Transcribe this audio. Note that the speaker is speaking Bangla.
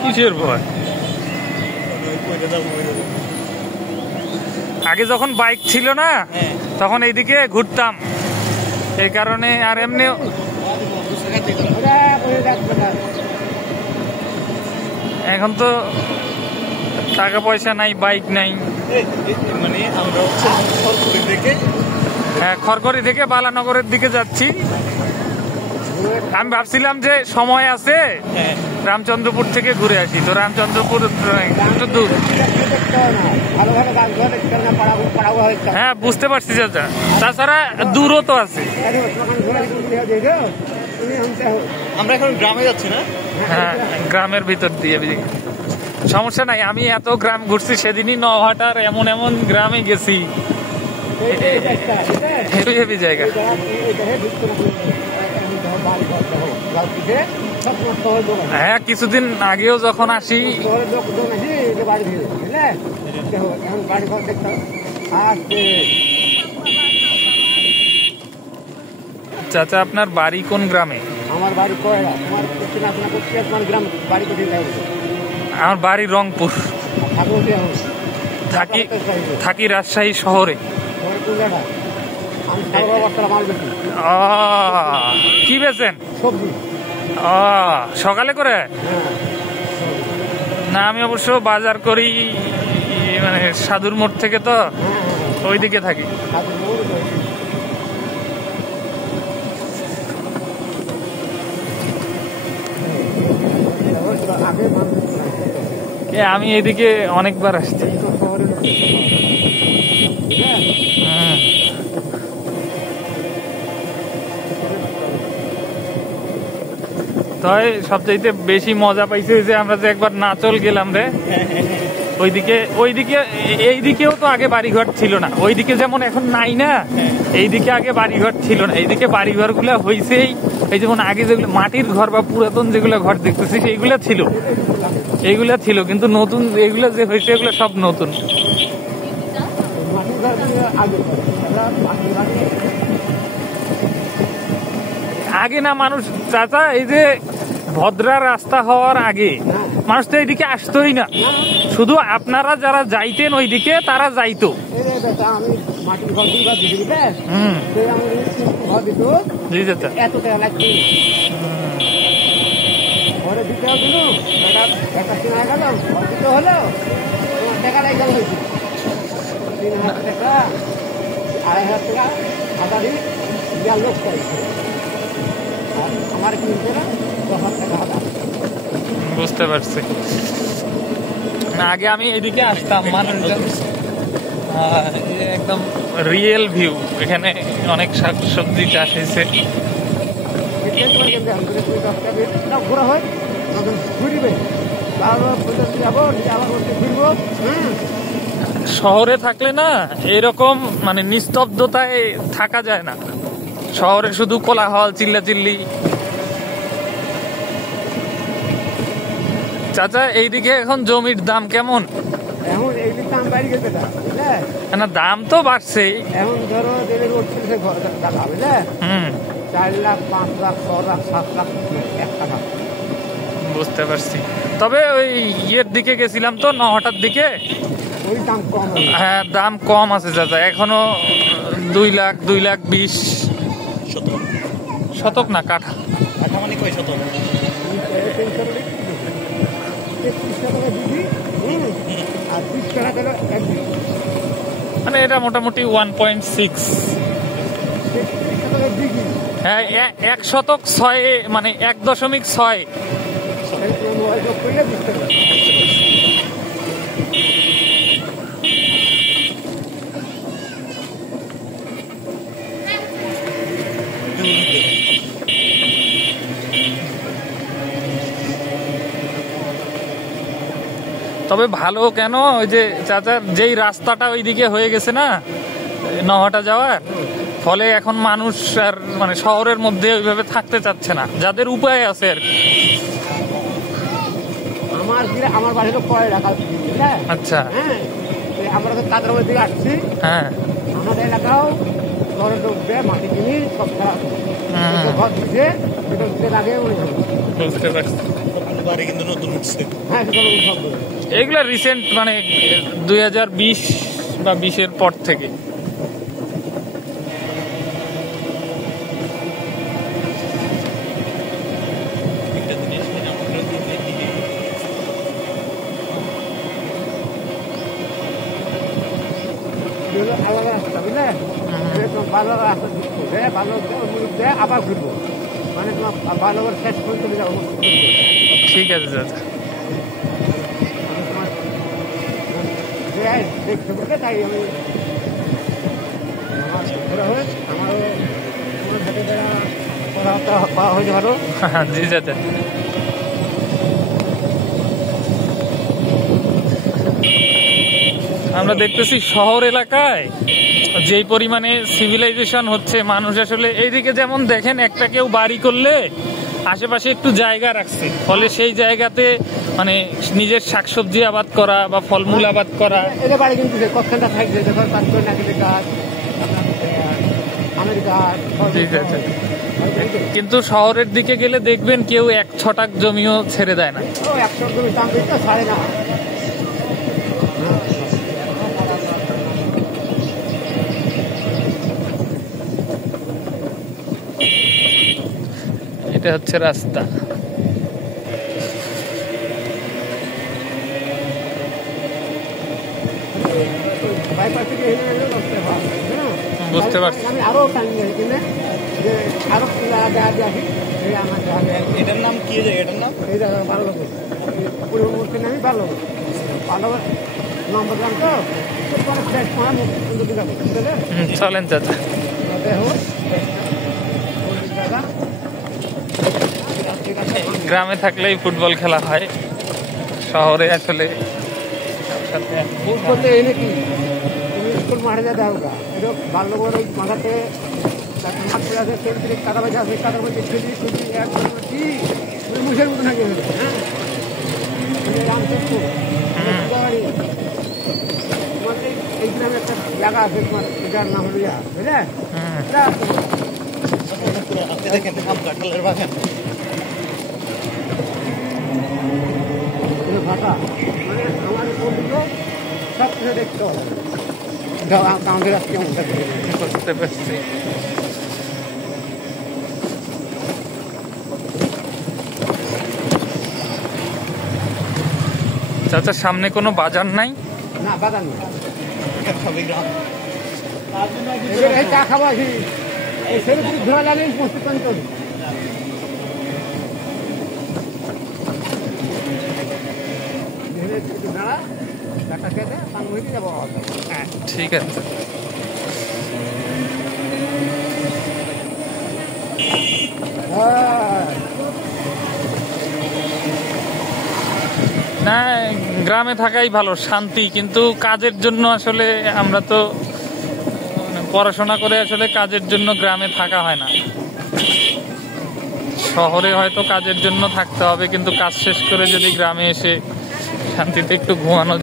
কিসের ভয়? আগে যখন বাইক ছিল না তখন এইদিকে ঘুরতাম, এই কারণে। আর এমনি এখন তো টাকা পয়সা নাই, বাইক নাই। মানে আমরা হ্যাঁ, খড়গড়ি থেকে বালানগরের দিকে যাচ্ছি। আমি ভাবছিলাম যে সময় আছে রামচন্দ্রপুর থেকে ঘুরে আসি, তো রামচন্দ্রপুর একটু দূর। হ্যাঁ, বুঝতে পারছি চাচা, তাছাড়া দূরও তো আছে। আমরা এখন গ্রামে যাচ্ছি না? হ্যাঁ, গ্রামের ভিতর দিয়ে। সমস্যা নাই, আমি এত গ্রাম ঘুরছি, সেদিনই নওহাটার এমন এমন গ্রামে গেছি। হেভি জায়গা। হ্যাঁ, কিছুদিন আগেও যখন আসি, চাচা আপনার বাড়ি কোন গ্রামে? আমার বাড়ি কয়রা। আমার বাড়ি রংপুর, থাকি রাজশাহী শহরে। কি বেচেন? সকালে করে? না, আমি অবশ্য বাজার করি মানে সাধুর মোড় থেকে, তো ওইদিকে থাকি। আমি এদিকে অনেকবার আসছি। তাই সবচাইতে বেশি মজা পাইছে যে আমরা যে একবার নাচল গেলাম রে, এইদিকেও তো আগে বাড়িঘর ছিল না। ওইদিকে যেমন এখন নাই না, এইদিকে আগে বাড়িঘর ছিল না। এইদিকে বাড়িঘর গুলা হয়েছেই, এই যেমন আগে যেগুলো মাটির ঘর বা পুরাতন যেগুলো ঘর দেখতেছি সেইগুলা ছিল, কিন্তু নতুন এগুলো যে হয়েছে এগুলো সব নতুন। আগে না মানুষ, চাচা এই যে ভদ্রা রাস্তা হওয়ার আগে মানুষ তো এইদিকে আসতোই না, শুধু আপনারা যারা যাইতেন ওইদিকে তারা যাইতো। বুঝতে পারছি না, আগে আমি এদিকে আসতাম, মানুষজন একদম রিয়েল ভিউ। এখানে অনেক শাকসবজি চাষ হয়েছে। শহরে থাকলে না এরকম মানে নিস্তব্ধতায় থাকা যায় না। শহরে শুধু কোলাহল, চিল্লাচিল্লি। চাচা এইদিকে এখন জমির দাম কেমন? এখন এই দাম বাড়ি গেছে না, দাম তো বাড়ছেই। এখন ধরো টাকা বুঝলে, 4 লাখ 5 লাখ 6 লাখ 7 লাখ 1 টাকা। বুঝতে পারছি। তবে ওই ইয়ের দিকে গেছিলাম তো, নওহাটার দিকে, ওই দাম কম। হ্যাঁ, দাম কম আছে চাচা, এখনো 2 লাখ 20 শতক না কাঠা। মানে কয় শতক? মানে এটা মোটামুটি 1.6। হ্যাঁ, 1 শতক 6, মানে 1.6। তবে ভালো কেন, ওই যে চাচার যেই রাস্তাটা ওইদিকে হয়ে গেছে না নওহাটা যাওয়ার, ফলে এখন মানুষ আর মানে শহরের মধ্যে ওইভাবে থাকতে চাচ্ছে না, যাদের উপায় আছে আর কি। আমার বাড়ি তো পরে ঢাকা। আচ্ছা, আমরা তো কাদের মধ্যে আসছি। হ্যাঁ, আমাদের এলাকাও ঘরে ঢুকবে মাটি কিনি সব খারাপ ঘর দিচ্ছে এটা দিতে লাগে মনে হয় বুঝতে পারছি। বাড়ি কিন্তু নতুন উঠছে। হ্যাঁ সেগুলো সব এগুলা রিসেন্ট মানে 2020 বা 20-এর পর থেকে। একটা জিনিস মানে আমরা দিকে আলাদা রাস্তা বুঝলে ভালো রাস্তা ঢুকবে ভালো মুখ দেয় আবার ঘুরবো মানে তোমার ভালো করে শেষ করে চলে যাবো ঠিক আছে দাদা। দেখতে বলতে তাই আমি আমারও তোমার হাতে পড়া পাওয়া হয়েছে ভালো জি দাদা। আমরা দেখতেছি শহর এলাকায় যেই পরিমাণে সিভিলাইজেশন হচ্ছে, মানুষ আসলে এইদিকে যেমন দেখেন একটা কেউ বাড়ি করলে আশেপাশে একটু জায়গা রাখছে, ফলে সেই জায়গাতে মানে নিজের শাকসবজি আবাদ করা বা ফলমূল আবাদ করা। এটা বাড়ি কিন্তু কতখানটা থাকছে দেখো তারপরে নাকি গাছ আমের গাছ ঠিক আছে। কিন্তু শহরের দিকে গেলে দেখবেন কেউ 1 ছটাক জমিও ছেড়ে দেয় না। 100 জমি দাম দিতে ছাড়ে না। এটা হচ্ছে রাস্তা। বুঝতে পারছি। আমি আরো টাইম কিনে যে আরো আগে আসি আমার এটার নাম কি এটার নাম? এই জায়গা ভালো লাগে পূর্ববর্তী নামই ভালো ভালো নম্বর দাম তো ফ্রেশ মাল কিন্তু যাবো চলেন চাচা। গ্রামে থাকলেই ফুটবল খেলা হয়, শহরে আসলে ফুটবল তো এনে কি তুমি স্কুল মাঠে যা দাও গা এটা ভালো করে ওই মাথাতে মাঠ পড়ে আছে সেদিকে কাদা বাজা আছে কাদার মধ্যে খেলি খুঁজি এক কি মুখের মতো নাকি হ্যাঁ এই গ্রামে একটা জায়গা আছে তোমার এটার নাম হলো বুঝলে আপনি দেখেন আম কাঁঠালের বাগান ফাঁকা মানে আমার বন্ধুগুলো সব কিছু দেখতে হবে আমাদের আজকে বুঝতে পারছি। চাচা সামনে কোনো বাজার নাই? না বাগান না সবই গ্রাম এই চা খাওয়া এই সেরে ধোয়া লাগে প্রস্তুত করি ঠিক আছে। না গ্রামে থাকাই ভালো, শান্তি। কিন্তু কাজের জন্য আসলে আমরা তো পড়াশোনা করে আসলে কাজের জন্য গ্রামে থাকা হয় না। শহরে হয়তো কাজের জন্য থাকতে হবে, কিন্তু কাজ শেষ করে যদি গ্রামে এসে শান্তিতে একটু ঘুমানো